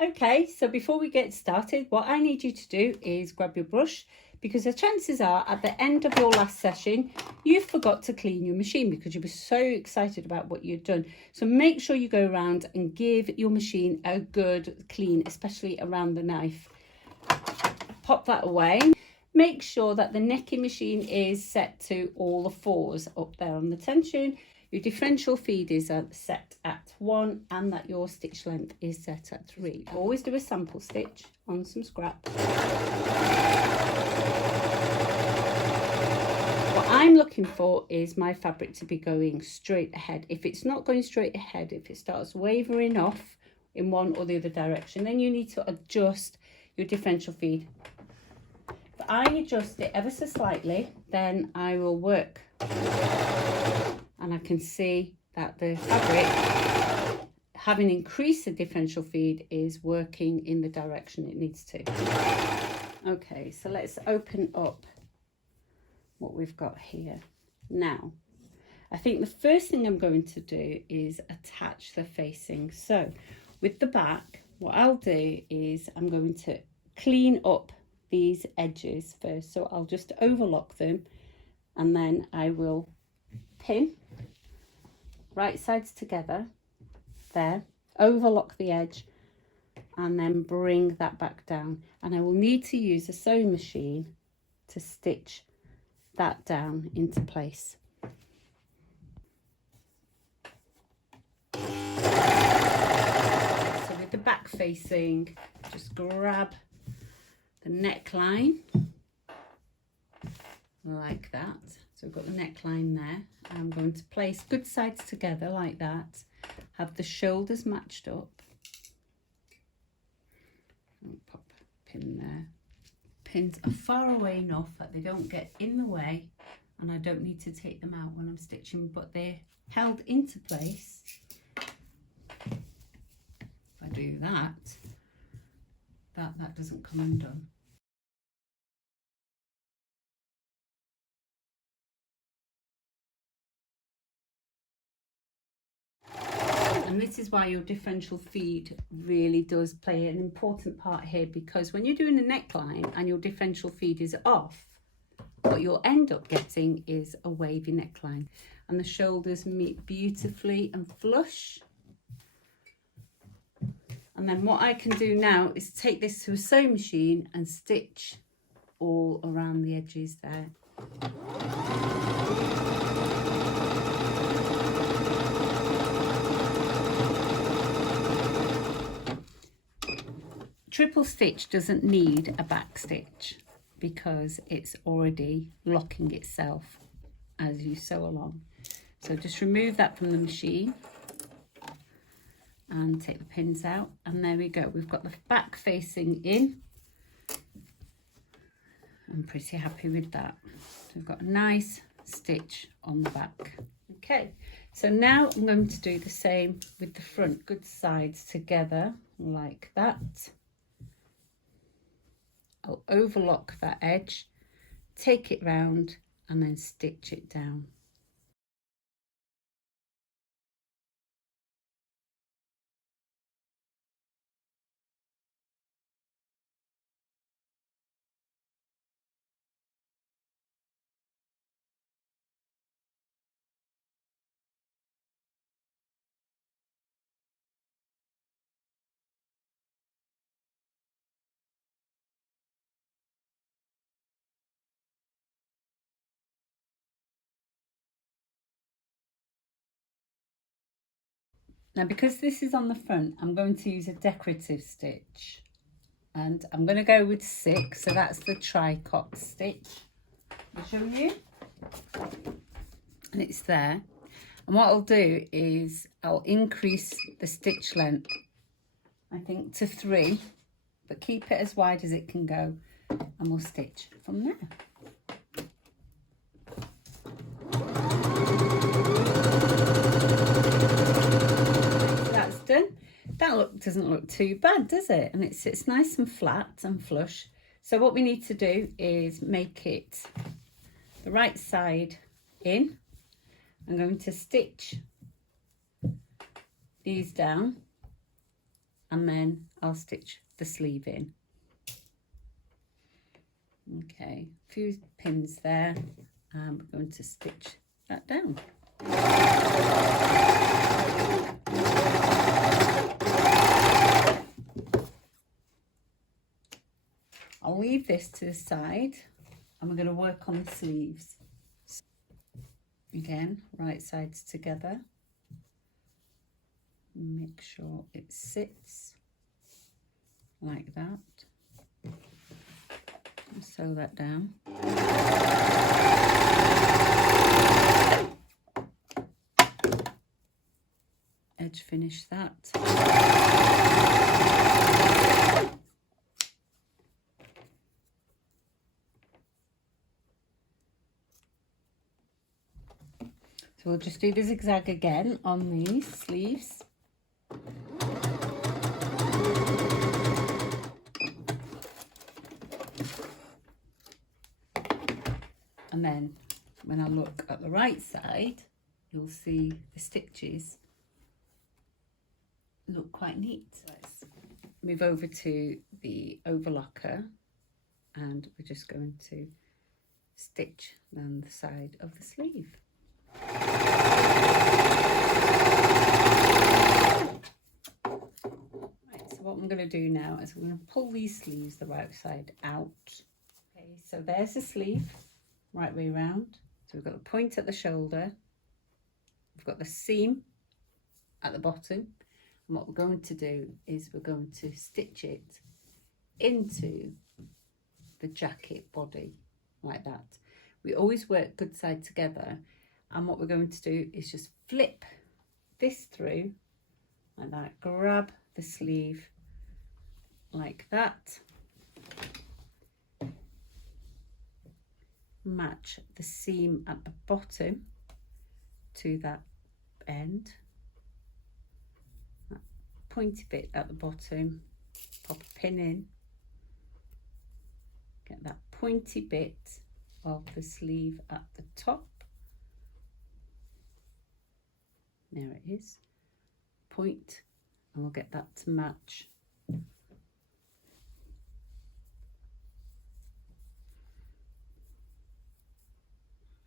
Okay, so before we get started, what I need you to do is grab your brush, because the chances are at the end of your last session, you forgot to clean your machine because you were so excited about what you'd done. So make sure you go around and give your machine a good clean, especially around the knife. Pop that away. Make sure that the necking machine is set to all the 4s up there on the tension. Your differential feed is set at 1 and that your stitch length is set at 3. Always do a sample stitch on some scrap. What I'm looking for is my fabric to be going straight ahead. If it's not going straight ahead, if it starts wavering off in one or the other direction, then you need to adjust your differential feed. If I adjust it ever so slightly, then I will work and I can see that the fabric, having increased the differential feed, is working in the direction it needs to. Okay, so let's open up what we've got here. Now, I think the first thing I'm going to do is attach the facing. So with the back, what I'll do is I'm going to clean up these edges first. So I'll just overlock them and then I will pin right sides together there, overlock the edge and then bring that back down. And I will need to use a sewing machine to stitch that down into place. So with the back facing, just grab the neckline like that. So we've got the neckline there. I'm going to place good sides together like that. Have the shoulders matched up. I'll pop a pin there. Pins are far away enough that they don't get in the way and I don't need to take them out when I'm stitching, but they're held into place. If I do that, that doesn't come undone. And this is why your differential feed really does play an important part here, because when you're doing a neckline and your differential feed is off, what you'll end up getting is a wavy neckline and the shoulders meet beautifully and flush. And then what I can do now is take this to a sewing machine and stitch all around the edges there. Triple stitch doesn't need a back stitch because it's already locking itself as you sew along. So just remove that from the machine and take the pins out, and there we go. We've got the back facing in. I'm pretty happy with that. So we've got a nice stitch on the back. Okay, so now I'm going to do the same with the front, good sides together like that. I'll overlock that edge, take it round and then stitch it down. Now, because this is on the front, I'm going to use a decorative stitch and I'm going to go with 6. So that's the tricot stitch. I'll show you. And it's there. And what I'll do is I'll increase the stitch length, I think, to 3, but keep it as wide as it can go. And we'll stitch from there. Done. That doesn't look too bad, does it? And it's nice and flat and flush. So what we need to do is make it the right side in. I'm going to stitch these down and then I'll stitch the sleeve in. Okay, a few pins there, and we're going to stitch that down. I'll leave this to the side and we're going to work on the sleeves. Again, right sides together. Make sure it sits like that. Sew that down. Edge finish that. So we'll just do the zigzag again on these sleeves. And then when I look at the right side, you'll see the stitches look quite neat. Let's move over to the overlocker and we're just going to stitch down the side of the sleeve. Right, so what I'm going to do now is I'm going to pull these sleeves the right side out. Okay, so there's the sleeve, right way round. So we've got the point at the shoulder, we've got the seam at the bottom, and what we're going to do is we're going to stitch it into the jacket body like that. We always work good side together, and what we're going to do is just flip this through like that, grab the sleeve like that, match the seam at the bottom to that end, that pointy bit at the bottom, pop a pin in, get that pointy bit of the sleeve at the top. There it is, point, and we'll get that to match.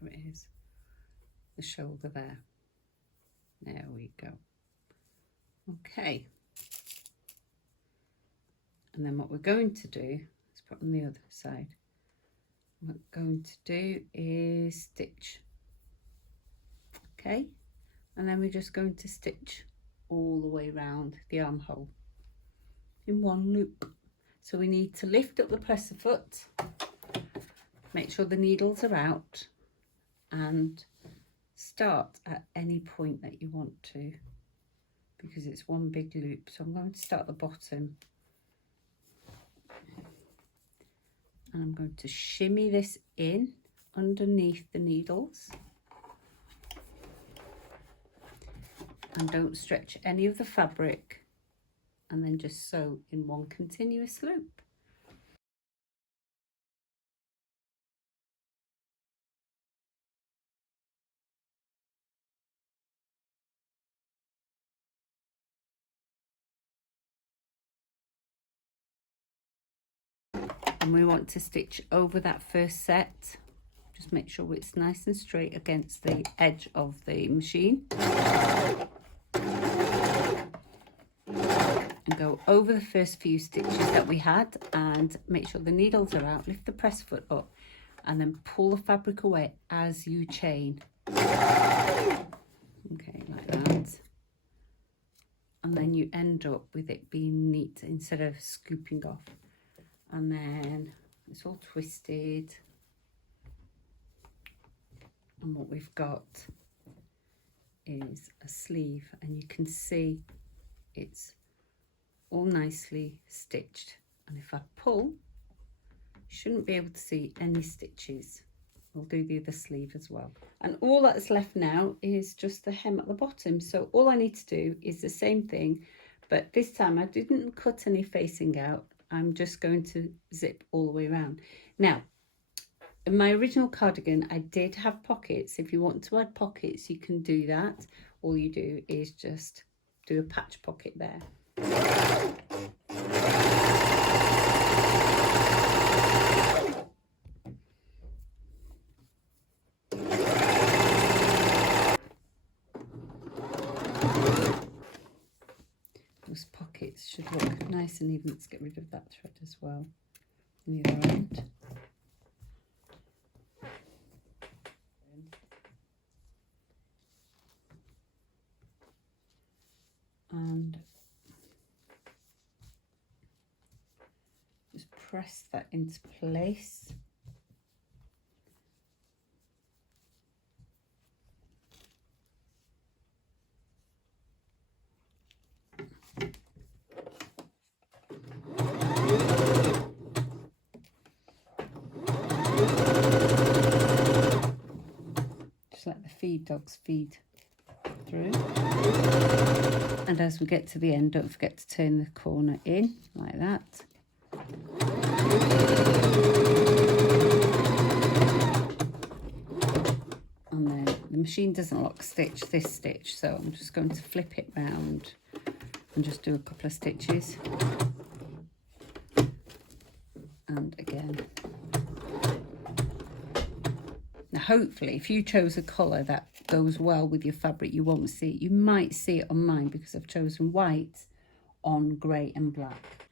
There it is, the shoulder there. There we go. Okay. And then what we're going to do, let's put on the other side. What we're going to do is stitch. Okay. And then we're just going to stitch all the way around the armhole in one loop. So we need to lift up the presser foot, make sure the needles are out, and start at any point that you want to, because it's one big loop. So I'm going to start at the bottom and I'm going to shimmy this in underneath the needles. And don't stretch any of the fabric, and then just sew in one continuous loop. And we want to stitch over that first set. Just make sure it's nice and straight against the edge of the machine. And go over the first few stitches that we had, and make sure the needles are out, lift the press foot up, and then pull the fabric away as you chain. Okay, like that. And then you end up with it being neat instead of scooping off. And then it's all twisted. And what we've got is a sleeve, and you can see it's all nicely stitched, and if I pull, you shouldn't be able to see any stitches. We'll do the other sleeve as well, and all that's left now is just the hem at the bottom. So all I need to do is the same thing, but this time I didn't cut any facing out. I'm just going to zip all the way around. Now, in my original cardigan, I did have pockets. If you want to add pockets, you can do that. All you do is just do a patch pocket there. pockets should look nice and even. Let's get rid of that thread as well on the other end. And just press that into place. Just let the feed dogs feed through. And as we get to the end, don't forget to turn the corner in like that. And then the machine doesn't lock stitch this stitch, so I'm just going to flip it round and just do a couple of stitches. And again. Now hopefully if you chose a colour that goes well with your fabric, you won't see it. You might see it on mine because I've chosen white on grey and black.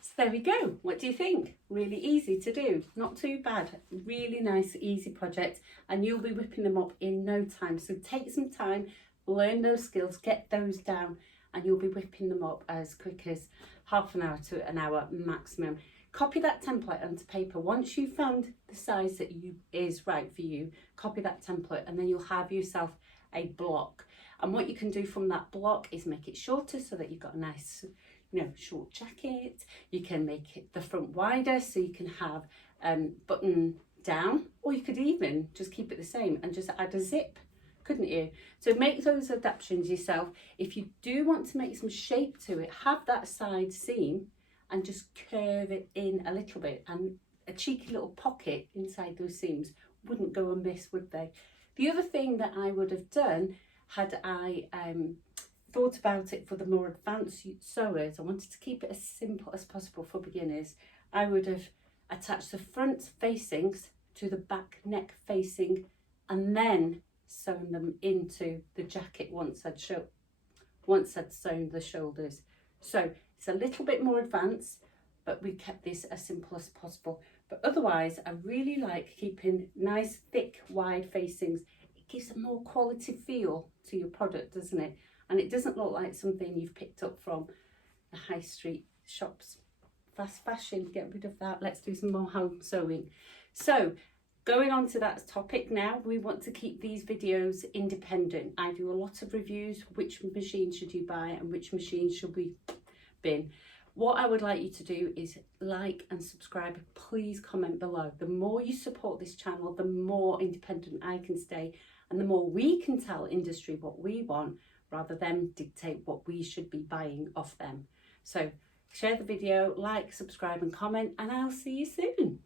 So there we go. What do you think? Really easy to do, not too bad. Really nice, easy project, and you'll be whipping them up in no time. So take some time, learn those skills, get those down, and you'll be whipping them up as quick as half an hour to an hour maximum. Copy that template onto paper. Once you've found the size that is right for you, copy that template, and then you'll have yourself a block. And what you can do from that block is make it shorter so that you've got a nice, short jacket. You can make it the front wider so you can have button down, or you could even just keep it the same and just add a zip, couldn't you? So make those adaptations yourself. If you do want to make some shape to it, have that side seam and just curve it in a little bit, and a cheeky little pocket inside those seams wouldn't go amiss, would they? The other thing that I would have done had I thought about it for the more advanced sewers, I wanted to keep it as simple as possible for beginners. I would have attached the front facings to the back neck facing and then sewn them into the jacket once I'd sewn the shoulders. So it's a little bit more advanced, but we kept this as simple as possible. But otherwise, I really like keeping nice, thick, wide facings. It gives a more quality feel to your product, doesn't it? And it doesn't look like something you've picked up from the high street shops. Fast fashion, get rid of that. Let's do some more home sewing. So going on to that topic now, we want to keep these videos independent. I do a lot of reviews. Which machine should you buy and which machine should we bin? What I would like you to do is like and subscribe. Please comment below. The more you support this channel, the more independent I can stay, and the more we can tell industry what we want rather than dictate what we should be buying off them. So share the video, like, subscribe and comment, and I'll see you soon.